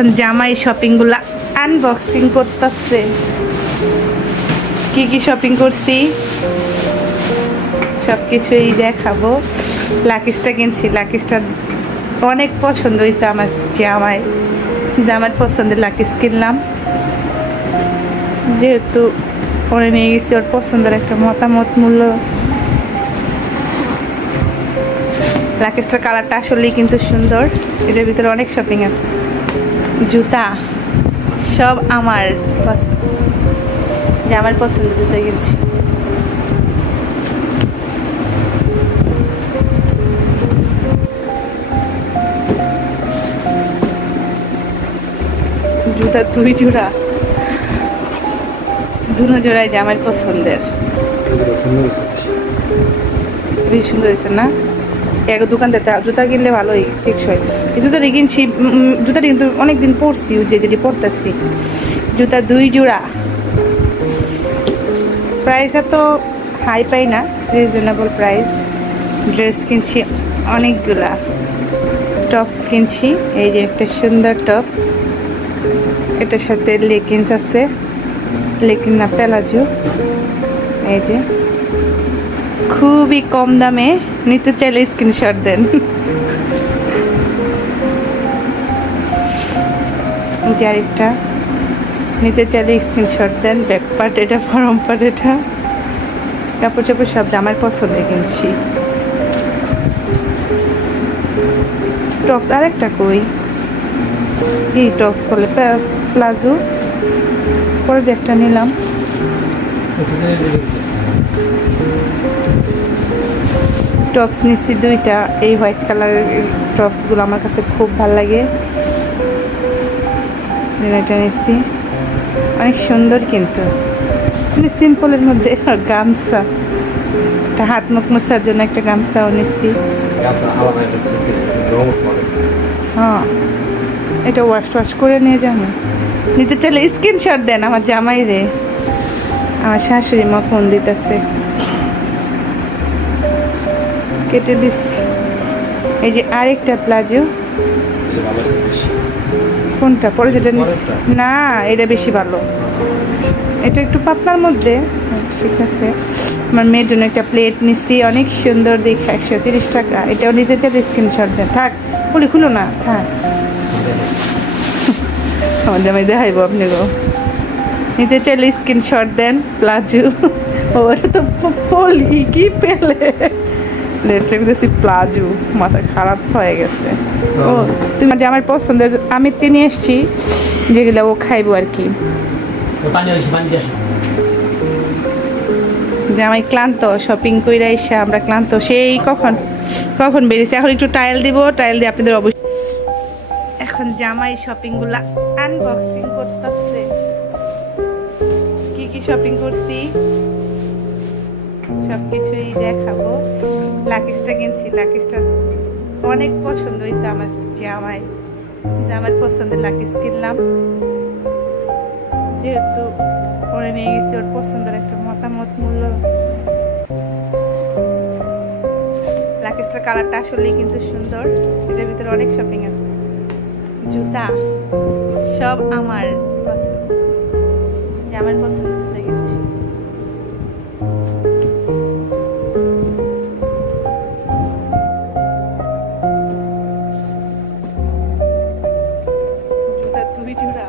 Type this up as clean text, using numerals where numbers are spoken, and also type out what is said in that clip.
এখন জামাই শপিং গুলা আনবক্সিং করতেছে। কি কি শপিং করছি সবকিছুই দেখাবো। লাকিসটা কিনছি, লাকিসটা অনেক পছন্দ হয়েছে আমার জামার পছন্দের লাকিস কিনলাম, যেহেতু পরে নিয়ে গেছি ওর পছন্দের একটা মতামত মূল্য। লাকিসটার কালারটা আসলেই কিন্তু সুন্দর, এটার ভিতরে অনেক শপিং আছে। জুতা সব আমার জামার পছন্দের জুতা কিনছি। জুতা দুই জোড়া, দুটো জোড়ায় জামার পছন্দের। বেশ সুন্দর হয়েছে না? এক দোকান থেকে জুতা কিনলে ভালোই টেকসই। এই জুতাটি কিনছি, জুতাটি কিন্তু অনেকদিন পরছি, যেটি পরতেছি। জুতা দুই জোড়া, প্রাইস এত হাই পাই না, রিজনেবল প্রাইস। ড্রেস কিনছি অনেকগুলা, টপস কিনছি। এই যে একটা সুন্দর টপস, এটার সাথে লেগিংস আছে, লেগিং না প্যালাজো। এই যে খুবই কম দামে, নিতে চাইলে স্ক্রিনশট দেন। এই যে আরেকটা, নিতে চাইলে স্ক্রিনশট দেন। ব্যাক পার্ট এটা, ফরম পার্ট এটা। কাপড় চাপড় সব জামার পছন্দে কিনছি। টপস আরেকটা কই, এই টপস বলে প্লাজো, পরে যে একটা নিলাম। টপস নিচ্ছি দুইটা, এই হোয়াইট কালারের টপসগুলো আমার কাছে খুব ভালো লাগে। এটা নিচ্ছি, অনেক সুন্দর কিন্তু সিম্পলের মধ্যে। গামছা, একটা হাত মুখ মোছার জন্য একটা গামছাও নিচ্ছি। হ্যাঁ, এটা ওয়াশ করে নিয়ে যাবো। নিতে চাইলে স্ক্রিনশট দেন আমার জামাই রে। আমার শাশুড়ি মা ফোন দিতেছে, কেটে দিচ্ছি। এই যে আরেকটা প্লাজো, কোনটা পরে যেটা না, এটা বেশি ভালো, এটা একটু পাতলার মধ্যে। ঠিক আছে, আমার মেয়ের জন্য একটা প্লেট নিচ্ছি, অনেক সুন্দর দেখে, 130 টাকা। এটাও নিতে চাইলে স্ক্রিনশট দেন। থাক, খুলো না, থাক। আমার জামাই দেখাইবো আপনি গো, নিতে চাইলে স্ক্রিনশট দেন। প্লাজো, ওটা তো পলি কি পেলে প্লাজো, মাথা খারাপ হয়ে গেছে। ও তুমি জামার পছন্দের আমি নিয়ে এসছি, যেগুলো ও খাইবো আর কি। জামাই ক্লান্ত, শপিং করে এসে আমরা ক্লান্ত, সেই কখন বেরিয়েছি। এখন একটু টাইল দিব, টাইল দিয়ে আপনাদের অবশ্যই। এখন জামাই শপিং গুলা আনবক্সিং করতেছে। কি কি শপিং করছি সবকিছুই দেখাবো। লাকিসটা কিনছি, লাকিসটা অনেক পছন্দ হয়েছে আমার জামার পছন্দের লাকিস কিনলাম, যেহেতু পরে নিয়ে গেছি ওর পছন্দের একটা মতামত মূল্য। লাকিসটার কালারটা আসলেই কিন্তু সুন্দর, এটার ভিতরে অনেক শপিং আছে। জুতা সব আমার পছন্দ, জামার পছন্দের জুতা কিনছি। জুতা দুই জোড়া,